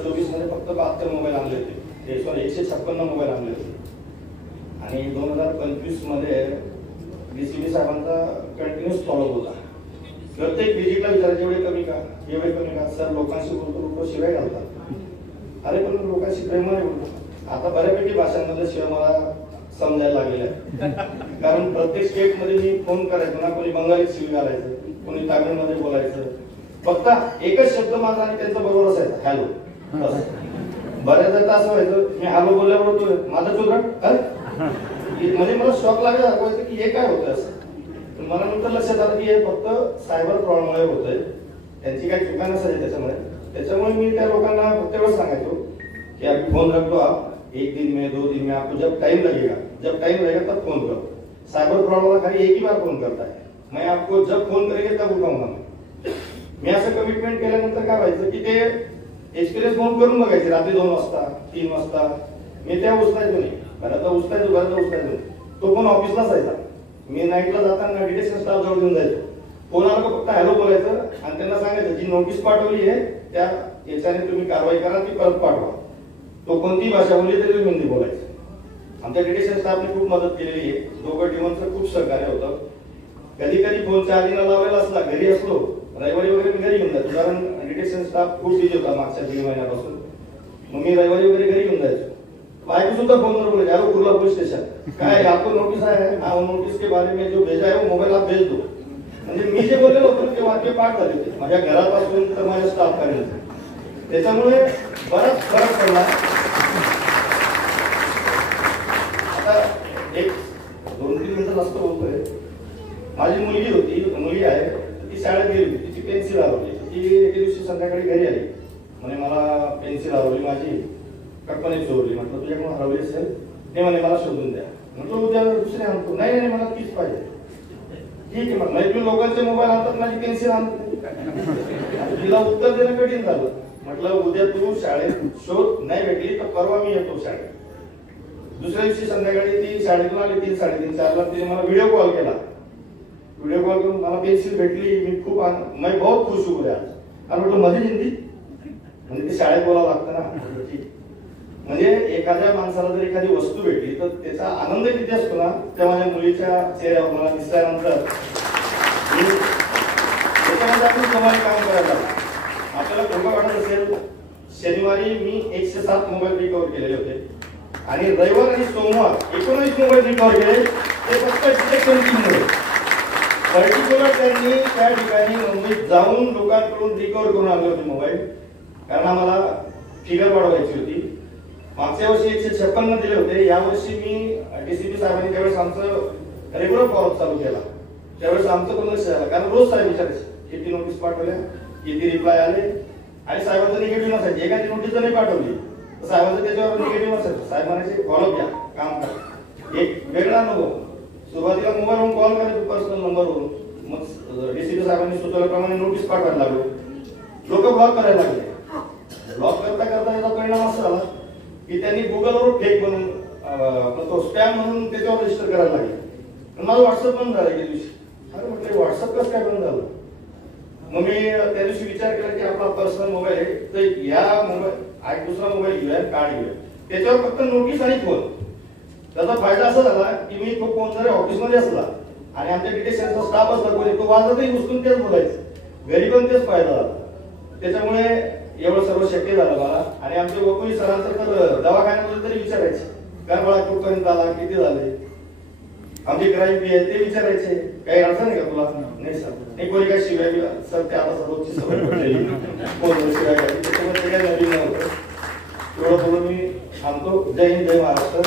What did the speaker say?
2024 मध्ये फक्त 72 मोबाईल आणले होते, सॉरी 156 मोबाईल आणले होते. आणि 2025 मध्ये डीसीपी साहेबांचा कंटिन्यूस फॉलोअप होता. प्रत्येक विजिटला विचारायचे एवढे कमी का, एवढे कमी का. सर लोकांशी बोलतो लोक शिवाय घालतात. अरे पण लोकांशी प्रेमाने बोलतो. आता बऱ्यापैकी भाषांमध्ये शिवाय मला समजायला लागलेलं आहे. कारण प्रत्येक स्टेटमध्ये मी फोन करायचो ना, कोणी बंगालीत शिवी घालायचं, कोणी तामिळमध्ये बोलायचं. फक्त एकच शब्द माझा आणि त्यांचा बरोबर असायचा, हॅलो. बऱ्याचदा असं व्हायचं मी हॅलो बोलल्यावर माझं चुरट म्हणजे मला शॉक लागला दाखवायचं की हे काय होतं असं. मला नंतर लक्षात आलं की हे फक्त सायबर फ्रॉडमुळे होतंय, त्यांची काही चुका नसायची त्याच्यामुळे मी त्या लोकांना फक्त एवढं सांगायचो कि अभी फोन रख दो आप, 1 दिन में 2 दिन में आपको जब टाइम लगेगा तब फोन करो. सायबर फ्रॉड वाला खाली एक ही बार फोन करता है, मैं आपको जब फोन करेंगे तब उठाऊंगा. मी असं कमिटमेंट केल्यानंतर काय व्हायचं की ते एक्सपिरियन्स फोन करून बघायचे रात्री 2 वाजता 3 वाजता. मी त्या उचलायचो नाही, बऱ्याचदा उचलायचो. तो फोन ऑफिसला जायचा. मी नाईटला जाताना डिटेक्शन स्टाफ जवळ घेऊन जायचो. फोनाला फक्त हॅलो बोलायचं आणि त्यांना सांगायचं जी नोटीस पाठवली आहे त्या याच्याने तुम्ही कारवाई करा, ती परत पाठवा. तो कोणतीही भाषा बोलली तरी हिंदी बोलायचं. आमच्या डिटेक्शन स्टाफने खूप मदत केलेली आहे. दोघं टीमांचं खूप सहकार्य होतं. कधी कधी फोनच्या आधीला लावलेला असला, घरी असलो रविवारी वगैरे मी घरी घेऊन जायचो, कारण डिटेक्शन स्टाफ खूप बिझी होता मागच्या 3 महिन्यापासून. मग मी रविवारी वगैरे घरी घेऊन जायचो. बायको सुद्धा फोनवर बोलायचे, हॅलो कुर्ला पोलीस स्टेशन, काय आपको नोटीस आहे, हाँ नोटीस के बारे में जो भेजा है वो मोबाईल आप भेज दो. म्हणजे मी जे बोललेलो होतो ते वाक्य पाठ झाले होते माझ्या घरापासून तर माझ्या स्टाफ कार्यालयात. त्याच्यामुळे बराच फरक पडला. आता एक 2-3 मिनिटं जास्त बोलतोय. माझी मुलगी आहे, ती शाळेत गेली होती, तिची पेन्सिल हरवली. ती एके दिवशी संध्याकाळी घरी आली, म्हणे मला पेन्सिल हरवली माझी, कल्पने चोरली. म्हटलं तुझ्याकडून हरवली असेल, ते म्हणे मला शोधून द्या. म्हटलं उद्या दुसरे आणतो. नाही मला तीच पाहिजे. ठीक आहे म्हटलं, तुम्ही लोकांचे मोबाईल आणतात, माझी पेन्सिल आणतो. तिला उत्तर देणं कठीण झालं. म्हटलं उद्या तू शाळेत शोध, नाही भेटली तर परवा मी येतो शाळेत. दुसऱ्या दिवशी संध्याकाळी ती शाळेतून आली 3-3:30 4ला. तिने मला व्हिडिओ कॉल केला. व्हिडिओ कॉल करून मला पेन्सिल भेटली. मी खूप मैं बहुत खुश हूँ आज. आणि म्हटलं मध्ये हिंदी म्हणजे ती शाळेत बोलावं लागतं ना. ठीक. म्हणजे एखाद्या माणसाला जर एखादी वस्तू भेटली तर त्याचा आनंद किती असतो ना, त्या माझ्या मुलीच्या चेहऱ्यावर मला दिसल्यानंतर त्याच्यामध्ये आपण कमाल काम करायला. आपल्याला खोटं वाटत असेल, शनिवारी मी 107 मोबाईल रिकव्हर केलेले होते आणि रविवार आणि सोमवार 19 मोबाईल रिकव्हर केले. ते फक्त डिटेक्शन टीममुळे. पर्टिक्युलर त्यांनी त्या ठिकाणी मुंबईत जाऊन लोकांकडून रिकव्हर करून आणले होते मोबाईल, कारण आम्हाला फिगर वाढवायची होती. मागच्या वर्षी 156 दिले होते. यावर्षी मी डीसीपी साहेबांनी ज्यावेळेस आमचं रेग्युलर फॉलोअप चालू केला त्यावेळेस आमचं पण लक्ष झालं, कारण रोज साहेब विचारायचे किती नोटीस पाठवल्या, किती रिप्लाय आले. आणि साहेबांचं निगेटिव्ह नसायचे. एखादी नोटीस जर नाही पाठवली तर साहेबांचं त्याच्यावर निगेटिव्ह नसायचं. साहेब म्हणायचे फॉलोअप घ्या, काम करा. एक वेगळा अनुभव. सुरुवातीला मोबाईलवरून कॉल करायचो पर्सनल नंबरवरून. मग डीसीपी साहेबांनी सुचवल्याप्रमाणे नोटीस पाठवायला लागलो. लोक ब्लॉक करायला लागले. ब्लॉक करता करता याचा परिणाम असा झाला की त्यांनी गुगलवर फेक बनवून तो स्पॅम म्हणून त्याच्यावर रजिस्टर करायला लागले. माझं व्हॉट्सअप बंद झालं एके दिवशी. अरे म्हटलं व्हॉट्सअप कसं काय बंद झालं. मग मी त्या दिवशी विचार केला की आपला पर्सनल मोबाईल आहे तर या मोबाईल दुसरा मोबाईल घेऊया, कार्ड घेऊया, त्याच्यावर फक्त नोटीस आणि फोन. त्याचा फायदा असा झाला की मी तो फोन जर ऑफिसमध्ये असला आणि आमच्या डिटेक्शनचा स्टाफ असला कोणी, तो वाजतही उचलून तेच बोलायचं, घरी पण तेच फायदा झाला. त्याच्यामुळे एवढं सर्व शक्य झालं मला. आणि आमचे वकुली सरांचं तर दवाखान्यामध्ये तरी विचारायचे, काय मला कुठपर्यंत आला, किती झाले. आमचे क्राईम पी आहे ते विचारायचे, काही अडचण आहे का तुला. नाही सर, नाही कोणी काय शिवाय सर ते आता सर्वची सवय पडलेली कोण शिवाय त्याच्यामध्ये काही नवीन नव्हतं. एवढं बोलून मी थांबतो. जय हिंद, जय महाराष्ट्र.